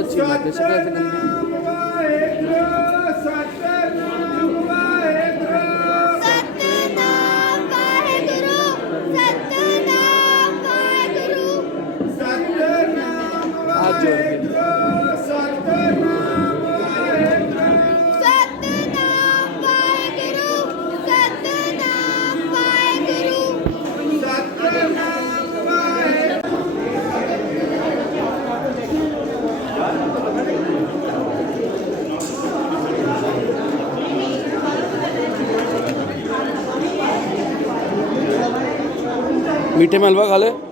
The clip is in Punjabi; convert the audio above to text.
ਲੱਸੀ ਬਣਾते शिकायत करनी ਸਤਨਾਮ ਵਾਹਿਗੁਰੂ ਸਤਨਾਮ ਵਾਹਿਗੁਰੂ हाथ जोड़ के ਸਤਨਾਮ ਵਾਹਿਗੁਰੂ ਸਤਨਾਮ ਵਾਹਿਗੁਰੂ मीठे में हलवा खा ले